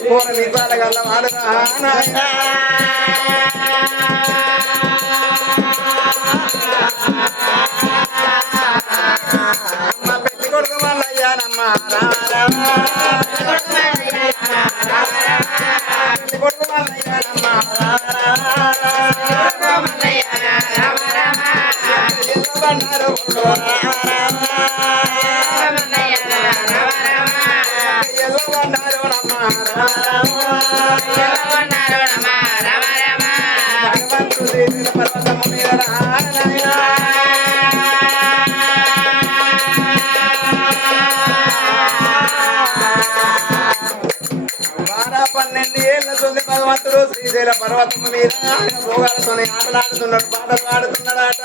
పూర నిజాల గల్ల వాడురా అమ్మ పెళ్లి కొడుకు మల్లయ్యానమ్మ పెళ్లి కొడుకు మల్లయ్యానమ్మ బండారు పర్వతము మీద భగవంతుడు శ్రీశైల పర్వతము మీద భోగాలతో ఆటలాడుతున్నాడు పాటలు పాడుతున్నాడట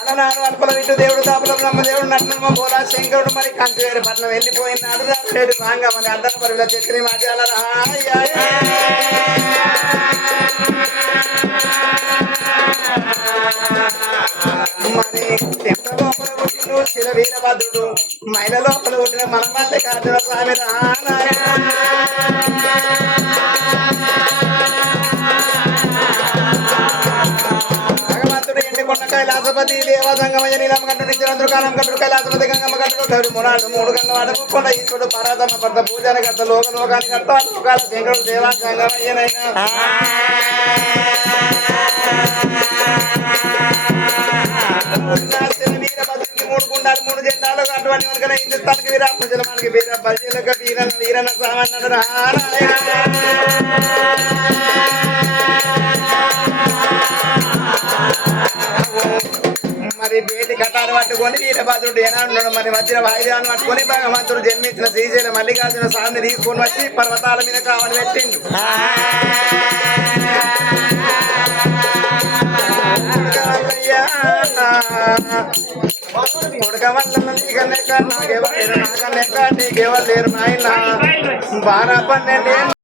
అలనాడు అల్పల విట్టు దేవుడు దాపుల బ్రహ్మదేవుడు నటనమ్మ బోలా శంకరుడు మరి కంచివేరు పట్నం వెళ్ళిపోయినాడు రాడు రాంగా మరి అద్దరు పరుగుల చక్రి మాట్లాడారా మరి ఎంత లోపల పుట్టిను శిల వీరభద్రుడు మైల లోపల పుట్టిన మనమల్లె కార్జున స్వామి భగవంతుడు ఎండికొండ కైలాసపతి దేవదంగమయ్య నీలమగంటు నిత్యనందుడు కాలం గట్టుడు కైలాసపతి గంగమ్మ గట్టుడు గౌరి మునాడు మూడు గంగ వాడముకొండ ఈశ్వరుడు పరాధమ పర్ద పూజారి కర్త లోకాన్ని కర్త లోకాల శంకరుడు దేవా గంగమయ్యనైనా వీరభద్రుడికి మూడు గుండాలు మూడు జెండాలు అటువంటి మనకనే హిందుస్థానికి వీరాజలమానికి వీరన్న సామాన్యుడు మరి బేటి కట్టాలు పట్టుకొని వీరభద్రుడు ఏనాడు మరి వచ్చిన వాయిదాన్ని పట్టుకొని భగవంతుడు జన్మించిన శ్రీశైల మల్లికార్జున స్వామిని తీసుకొని వచ్చి పర్వతాల మీద కావలి పెట్టిండు కొడుక వల్ల నీకన్నా నాకెవరు నాకన్నా నీకెవరు లేరు నాయన 12 12